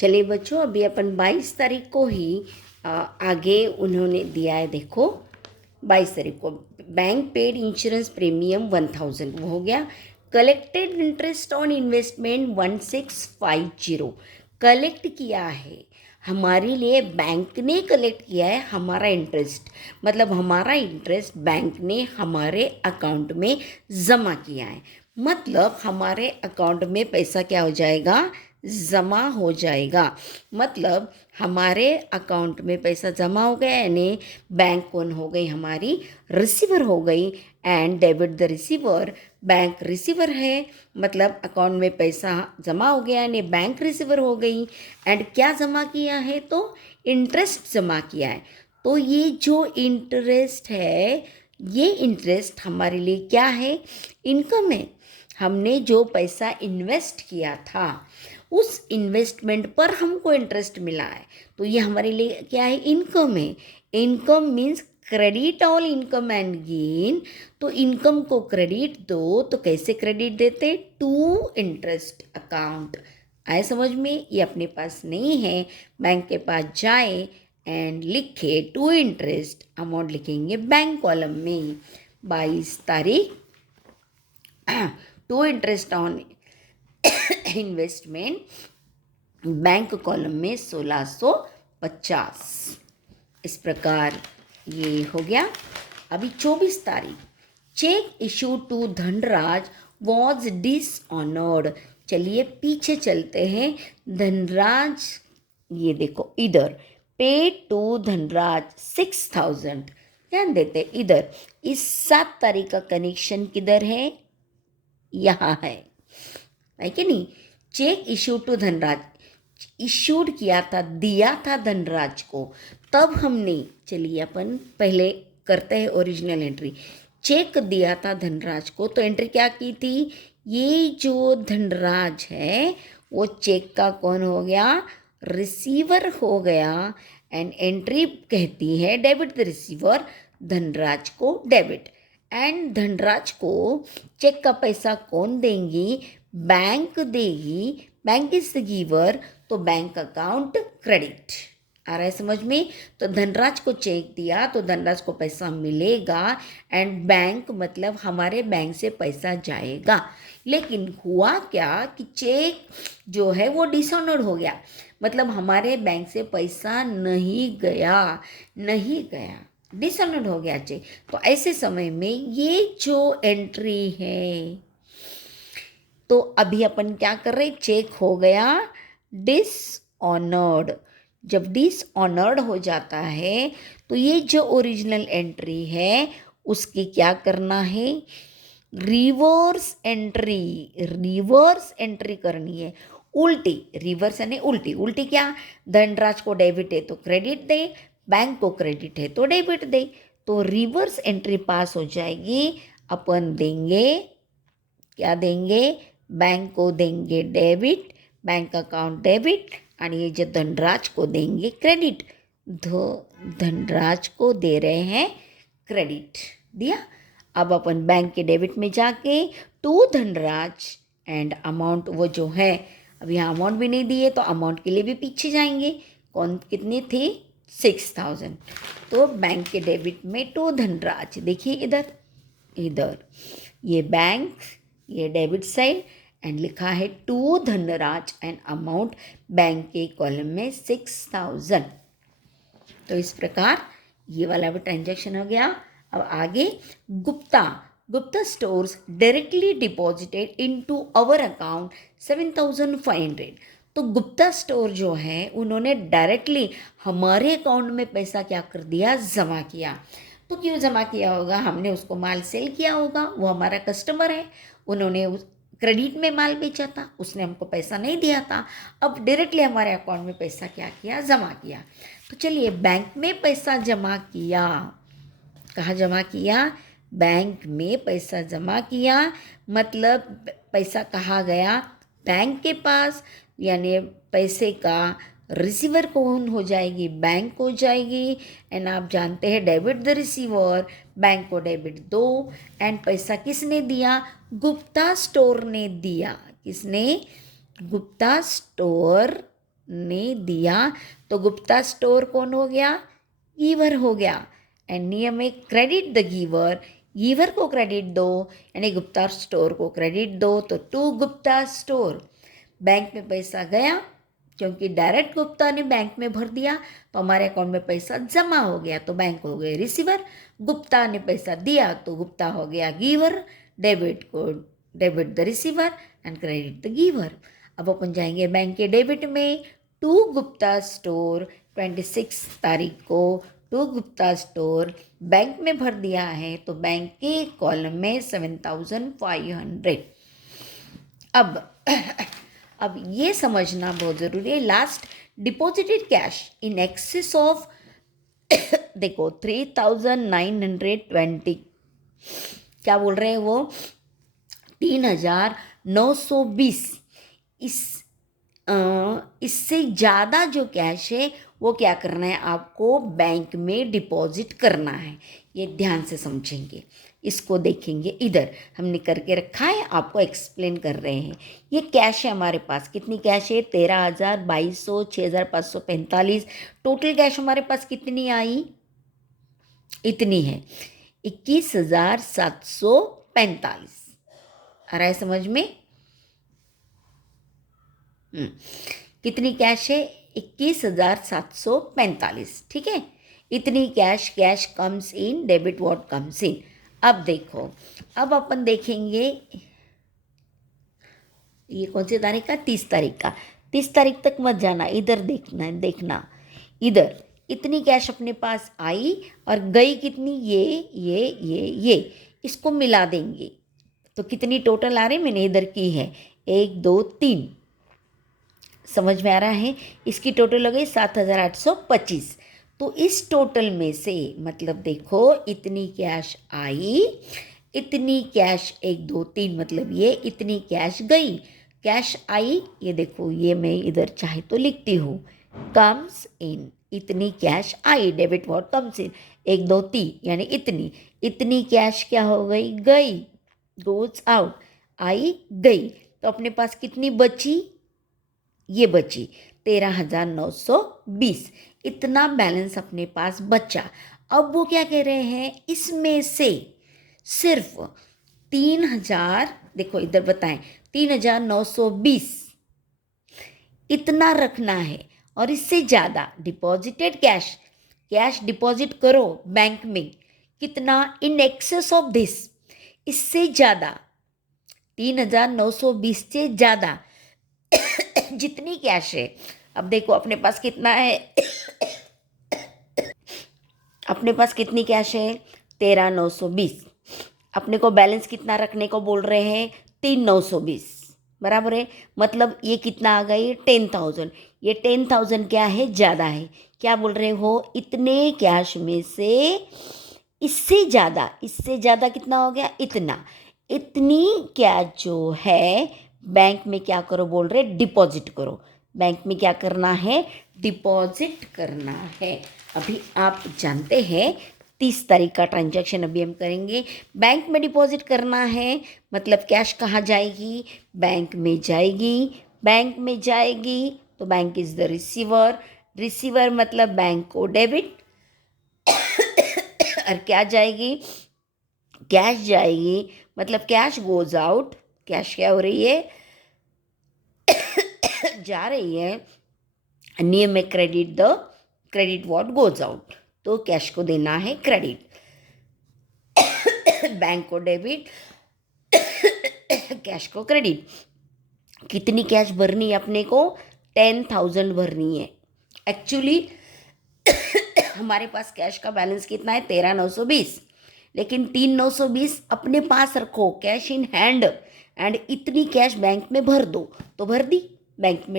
चलिए बच्चों, अभी अपन 22 तारीख को ही आगे उन्होंने दिया है। देखो 22 तारीख को बैंक पेड इंश्योरेंस प्रीमियम 1000 वो हो गया। Collected interest on investment 1650 collect किया है हमारे लिए। बैंक ने कलेक्ट किया है हमारा इंटरेस्ट, मतलब हमारा इंटरेस्ट बैंक ने हमारे अकाउंट में ज़मा किया है। मतलब हमारे अकाउंट में पैसा क्या हो जाएगा, ज़मा हो जाएगा। मतलब हमारे अकाउंट में पैसा जमा हो गया, यानी बैंक कौन हो गई, हमारी रिसीवर हो गई। And debit the receiver, bank receiver है, मतलब अकाउंट में पैसा जमा हो गया यानी बैंक रिसीवर हो गई। एंड क्या जमा किया है, तो इंटरेस्ट जमा किया है। तो ये जो इंटरेस्ट है, ये इंटरेस्ट हमारे लिए क्या है, इनकम है। हमने जो पैसा इन्वेस्ट किया था उस इन्वेस्टमेंट पर हमको इंटरेस्ट मिला है, तो ये हमारे लिए क्या है, इनकम है। Income means credit all income and gain. तो इनकम को क्रेडिट दो, तो कैसे क्रेडिट देते, टू इंटरेस्ट अकाउंट। आए समझ में? ये अपने पास नहीं है, बैंक के पास जाए एंड लिखे टू इंटरेस्ट, अमाउंट लिखेंगे बैंक कॉलम में 22 तारीख। To interest on investment bank column में 1650। इस प्रकार ये हो गया। अभी 24 तारीख, cheque issue to Dhanraj was dishonoured. चलिए पीछे चलते हैं। धनराज, ये देखो इधर, पे टू धनराज 6000। ध्यान देते इधर, इस 7 तारीख का कनेक्शन किधर है, यहाँ है कि नहीं। Cheque issue to Dhanraj, issued किया था, दिया था धनराज को। तब हमने, चलिए अपन पहले करते हैं ओरिजिनल एंट्री। चेक दिया था धनराज को, तो एंट्री क्या की थी, ये जो धनराज है वो चेक का कौन हो गया, रिसीवर हो गया। एंड एंट्री कहती है डेबिट द रिसीवर, धनराज को डेबिट। एंड धनराज को चेक का पैसा कौन देंगी, बैंक देगी, बैंक इज द गिवर, तो बैंक अकाउंट क्रेडिट। आ रहा है समझ में? तो धनराज को चेक दिया तो धनराज को पैसा मिलेगा, एंड बैंक मतलब हमारे बैंक से पैसा जाएगा। लेकिन हुआ क्या कि चेक जो है वो डिसऑनर्ड हो गया, मतलब हमारे बैंक से पैसा नहीं गया, नहीं गया, डिसऑनर्ड हो गया चेक। तो ऐसे समय में ये जो एंट्री है, तो अभी अपन क्या कर रहे, चेक हो गया डिसऑनर्ड। जब डिसऑनर्ड हो जाता है तो ये जो ओरिजिनल एंट्री है उसकी क्या करना है, रिवर्स एंट्री, रिवर्स एंट्री करनी है। उल्टी, रिवर्स यानी उल्टी। उल्टी क्या, धनराज को डेबिट है तो क्रेडिट दे, बैंक को क्रेडिट है तो डेबिट दे। तो रिवर्स एंट्री पास हो जाएगी। अपन देंगे, क्या देंगे, बैंक को देंगे डेबिट, बैंक अकाउंट डेबिट, और ये जो धनराज को देंगे क्रेडिट। धनराज को दे रहे हैं क्रेडिट, दिया। अब अपन बैंक के डेबिट में जाके टू धनराज एंड अमाउंट वो जो है, अब यहाँ अमाउंट भी नहीं दिए तो अमाउंट के लिए भी पीछे जाएंगे। कौन, कितनी थी, 6000। तो बैंक के डेबिट में टू धनराज, देखिए इधर, इधर ये बैंक, ये डेबिट साइड, एंड लिखा है to Dhanraj and amount bank के कॉलम में 6000। तो इस प्रकार ये वाला भी ट्रांजैक्शन हो गया। अब आगे, Gupta, Gupta stores directly deposited into our account 7500। तो गुप्ता स्टोर जो है उन्होंने डायरेक्टली हमारे अकाउंट में पैसा क्या कर दिया, जमा किया। तो क्यों जमा किया होगा, हमने उसको माल सेल किया होगा, वो हमारा कस्टमर है, उन्होंने क्रेडिट में माल बेचा था, उसने हमको पैसा नहीं दिया था। अब डायरेक्टली हमारे अकाउंट में पैसा क्या किया, जमा किया। तो चलिए बैंक में पैसा जमा किया, कहाँ जमा किया, बैंक में पैसा जमा किया, मतलब पैसा कहाँ गया, बैंक के पास, यानी पैसे का रिसीवर कौन हो जाएगी, बैंक हो जाएगी। एंड आप जानते हैं डेबिट द रिसीवर, बैंक को डेबिट दो। एंड पैसा किसने दिया, गुप्ता स्टोर ने दिया। किसने, गुप्ता स्टोर ने दिया तो गुप्ता स्टोर कौन हो गया? गिवर हो गया। एंड नियम है क्रेडिट द गिवर, गिवर को क्रेडिट दो, यानी गुप्ता स्टोर को क्रेडिट दो, तो टू गुप्ता स्टोर। बैंक में पैसा गया क्योंकि डायरेक्ट गुप्ता ने बैंक में भर दिया तो हमारे अकाउंट में पैसा जमा हो गया, तो बैंक हो गए रिसीवर। गुप्ता ने पैसा दिया तो गुप्ता हो गया giver, debit the receiver and credit the giver. अब अपन जाएंगे बैंक के डेबिट में। टू गुप्ता स्टोर 26 तारीख को टू गुप्ता स्टोर बैंक में भर दिया है, तो बैंक के कॉलम में 7500। अब ये समझना बहुत ज़रूरी है। Last deposited cash in excess of देखो 3920, क्या बोल रहे हैं वो? 3920। इससे ज़्यादा जो कैश है वो क्या करना है? आपको बैंक में डिपॉजिट करना है। ये ध्यान से समझेंगे, इसको देखेंगे। इधर हमने करके रखा है, आपको एक्सप्लेन कर रहे हैं। ये कैश है हमारे पास, कितनी कैश है? 13,000, 2200, 6,545। टोटल कैश हमारे पास कितनी आई? इतनी है, 21,745। आ रहा है समझ में? कितनी कैश है? 21,745। ठीक है, इतनी cash, cash comes in, debit what comes in. अब देखो, अब अपन देखेंगे ये कौन सी तारीख का? 30 तारीख का। 30 तारीख तक मत जाना, इधर देखना इधर। इतनी कैश अपने पास आई और गई कितनी? ये इसको मिला देंगे तो कितनी टोटल आ रही? मैंने इधर की है 1 2 3। समझ में आ रहा है? इसकी टोटल हो गई 7,825। तो इस टोटल में से मतलब देखो, इतनी कैश आई, इतनी कैश 1 2 3 मतलब ये इतनी कैश गई। कैश आई, ये देखो, ये मैं इधर चाहे तो लिखती हूँ, कम्स इन। इतनी cash I, debit what comes in, 1 2 3 यानी इतनी कैश क्या हो गई? गई, गोज आउट। आई, गई, तो अपने पास कितनी बची? ये बची 13,920। इतना बैलेंस अपने पास बचा। अब वो क्या कह रहे हैं? इसमें से सिर्फ 3,000, देखो इधर बताएं, 3,920 इतना रखना है। और इससे ज़्यादा डिपॉजिटेड कैश डिपॉजिट करो बैंक में, कितना? इन एक्सेस ऑफ दिस, इससे ज़्यादा, 3,920 से ज़्यादा जितनी कैश है। अब देखो अपने पास कितना है? अपने पास कितनी कैश है? 13,920। अपने को बैलेंस कितना रखने को बोल रहे हैं? 3,920, बराबर है। मतलब ये कितना आ गई? 10,000। ये 10,000 क्या है? ज़्यादा है। क्या बोल रहे हो? इतने कैश में से इससे ज़्यादा कितना हो गया? इतना। इतनी कैश जो है बैंक में क्या करो बोल रहे? डिपॉजिट करो। बैंक में क्या करना है? डिपॉजिट करना है। अभी आप जानते हैं 30 तारीख का ट्रांजैक्शन अभी हम करेंगे। बैंक में डिपॉजिट करना है मतलब कैश कहाँ जाएगी? बैंक में जाएगी। बैंक में जाएगी तो बैंक इज़ द रिसीवर मतलब बैंक को डेबिट। और क्या जाएगी? कैश जाएगी मतलब कैश गोज आउट। कैश क्या हो रही है? जा रही है। नियम में क्रेडिट व्हाट गोज आउट, तो कैश को देना है क्रेडिट, बैंक को डेबिट, कैश को क्रेडिट। कितनी कैश भरनी है अपने को? 10,000 भरनी है। एक्चुअली हमारे पास कैश का बैलेंस कितना है? 13,920। लेकिन 3,920 अपने पास रखो कैश इन हैंड, एंड इतनी कैश बैंक में भर दो। तो भर दी बैंक में।